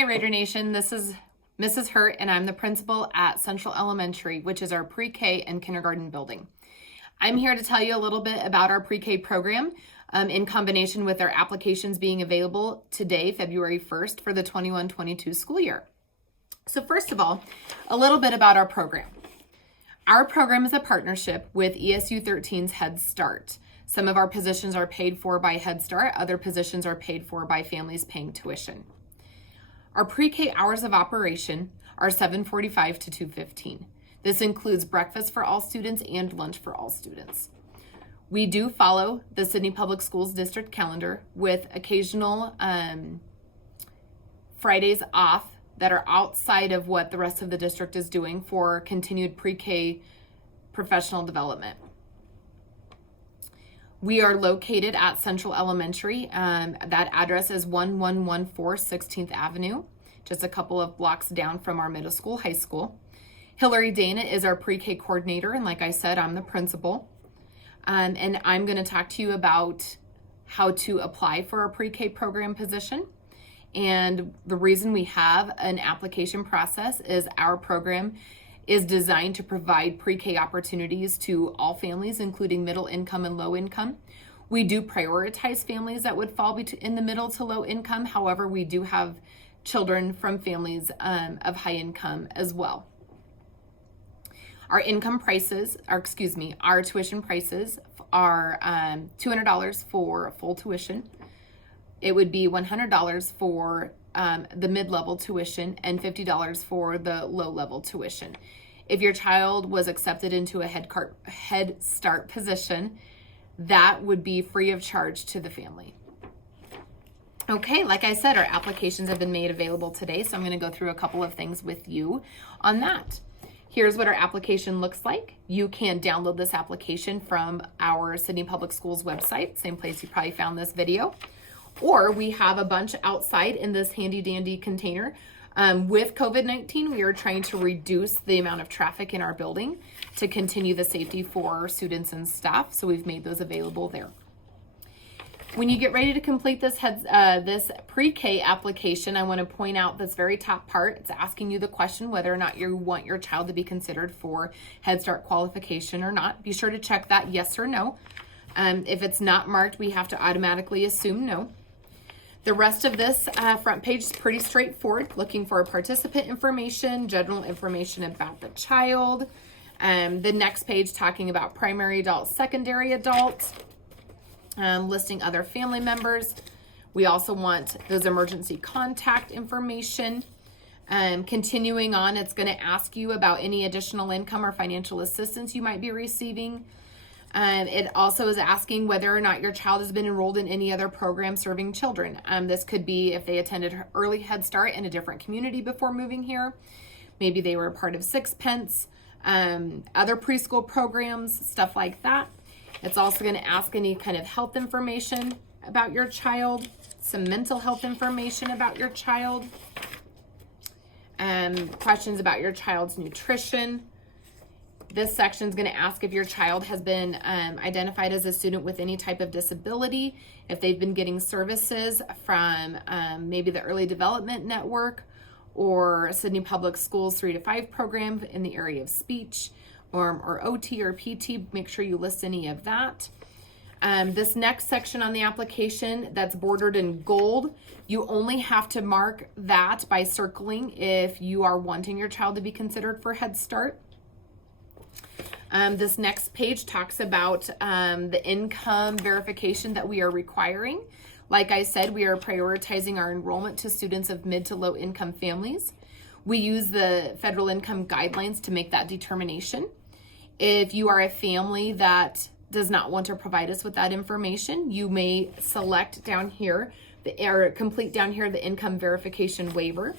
Hi, Raider Nation. This is Mrs. Hurt, and I'm the principal at Central Elementary, which is our pre-K and kindergarten building. I'm here to tell you a little bit about our pre-K program in combination with our applications being available today, February 1st, for the 21-22 school year. So first of all, a little bit about our program. Our program is a partnership with ESU 13's Head Start. Some of our positions are paid for by Head Start, other positions are paid for by families paying tuition. Our pre-K hours of operation are 7:45 to 2:15. This includes breakfast for all students and lunch for all students. We do follow the Sidney Public Schools district calendar with occasional Fridays off that are outside of what the rest of the district is doing for continued pre-K professional development. We are located at Central Elementary. That address is 1114 16th Avenue, just a couple of blocks down from our middle school, high school. Hillary Dana is our pre-K coordinator, and like I said, I'm the principal. And I'm going to talk to you about how to apply for a pre-K program position. And the reason we have an application process is our program is designed to provide pre-K opportunities to all families, including middle income and low income. We do prioritize families that would fall in the middle to low income. However, we do have children from families of high income as well. Our tuition prices are $200 for full tuition. It would be $100 for the mid-level tuition and $50 for the low-level tuition. If your child was accepted into a Head Start position, that would be free of charge to the family. Okay, like I said, our applications have been made available today, so I'm going to go through a couple of things with you on that. Here's what our application looks like. You can download this application from our Sidney Public Schools website, same place you probably found this video. Or we have a bunch outside in this handy dandy container. With COVID-19, we are trying to reduce the amount of traffic in our building to continue the safety for students and staff, so we've made those available there. When you get ready to complete this pre-K application, I want to point out this very top part. It's asking you the question whether or not you want your child to be considered for Head Start qualification or not. Be sure to check that yes or no. If it's not marked, we have to automatically assume no. The rest of this front page is pretty straightforward, looking for participant information, general information about the child. The next page talking about primary adult, secondary adult, listing other family members. We also want those emergency contact information. Continuing on, it's going to ask you about any additional income or financial assistance you might be receiving. It also is asking whether or not your child has been enrolled in any other program serving children. This could be if they attended early Head Start in a different community before moving here. Maybe they were a part of Sixpence, other preschool programs, stuff like that. It's also going to ask any kind of health information about your child, some mental health information about your child, questions about your child's nutrition. This section is going to ask if your child has been identified as a student with any type of disability, if they've been getting services from maybe the Early Development Network or Sidney Public Schools 3 to 5 program in the area of speech or OT or PT. Make sure you list any of that. This next section on the application that's bordered in gold, you only have to mark that by circling if you are wanting your child to be considered for Head Start. This next page talks about the income verification that we are requiring. Like I said, we are prioritizing our enrollment to students of mid to low income families. We use the federal income guidelines to make that determination. If you are a family that does not want to provide us with that information, you may select down here or complete down here the income verification waiver.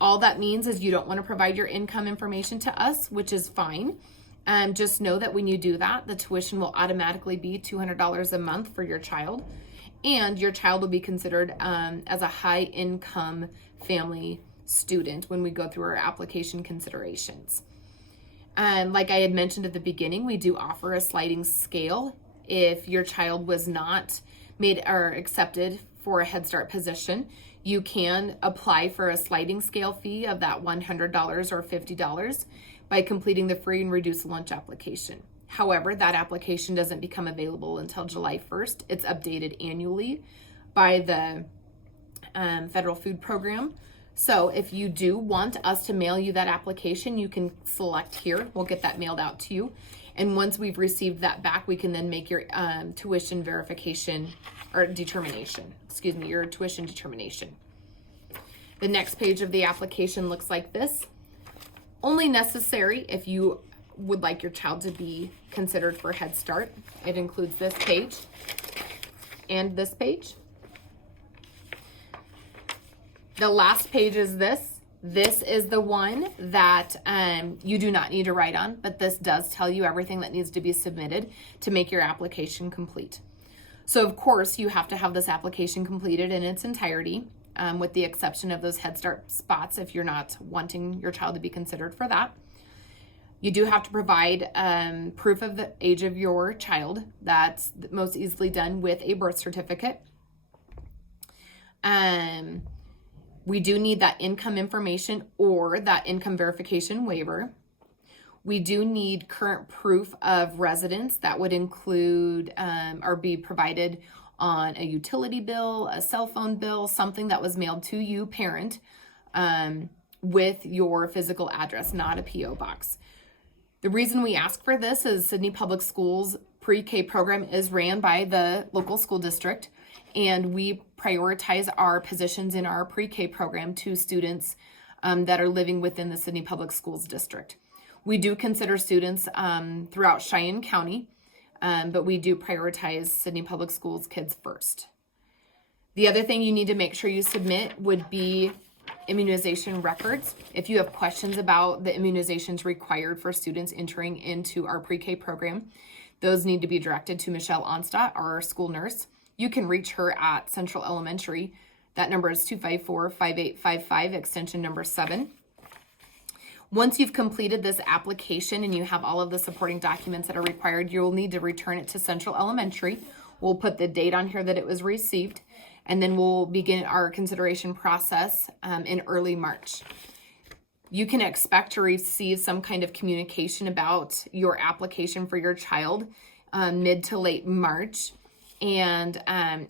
All that means is you don't want to provide your income information to us, which is fine. Just know that when you do that, the tuition will automatically be $200 a month for your child, and your child will be considered as a high income family student when we go through our application considerations. Like I had mentioned at the beginning, we do offer a sliding scale. If your child was not made or accepted for a Head Start position, You can apply for a sliding scale fee of that $100 or $50 by completing the free and reduced lunch application. However, that application doesn't become available until July 1st. It's updated annually by the Federal Food Program. So if you do want us to mail you that application, you can select here. We'll get that mailed out to you. And once we've received that back, we can then make your tuition verification or determination. Your tuition determination. The next page of the application looks like this. Only necessary if you would like your child to be considered for Head Start. It includes this page and this page. The last page is this. This is the one that you do not need to write on, but this does tell you everything that needs to be submitted to make your application complete. So of course, you have to have this application completed in its entirety, with the exception of those Head Start spots if you're not wanting your child to be considered for that. You do have to provide proof of the age of your child. That's most easily done with a birth certificate. We do need that income information or that income verification waiver. We do need current proof of residence that would include or be provided on a utility bill, a cell phone bill, something that was mailed to you, parent, with your physical address, not a P.O. box. The reason we ask for this is Sidney Public Schools pre-K program is ran by the local school district, and we prioritize our positions in our pre-K program to students that are living within the Sidney Public Schools district. We do consider students throughout Cheyenne County, but we do prioritize Sidney Public Schools kids first. The other thing you need to make sure you submit would be immunization records. If you have questions about the immunizations required for students entering into our pre-K program, those need to be directed to Michelle Onstadt, our school nurse. You can reach her at Central Elementary. That number is 254-5855, extension number 7. Once you've completed this application and you have all of the supporting documents that are required, you'll need to return it to Central Elementary. We'll put the date on here that it was received, and then we'll begin our consideration process in early March. You can expect to receive some kind of communication about your application for your child mid to late March. And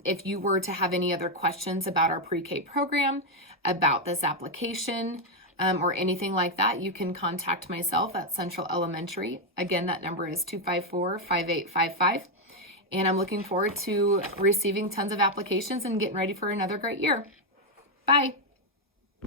if you were to have any other questions about our pre-K program, about this application, or anything like that, you can contact myself at Central Elementary. Again, that number is 254-5855. And I'm looking forward to receiving tons of applications and getting ready for another great year. Bye.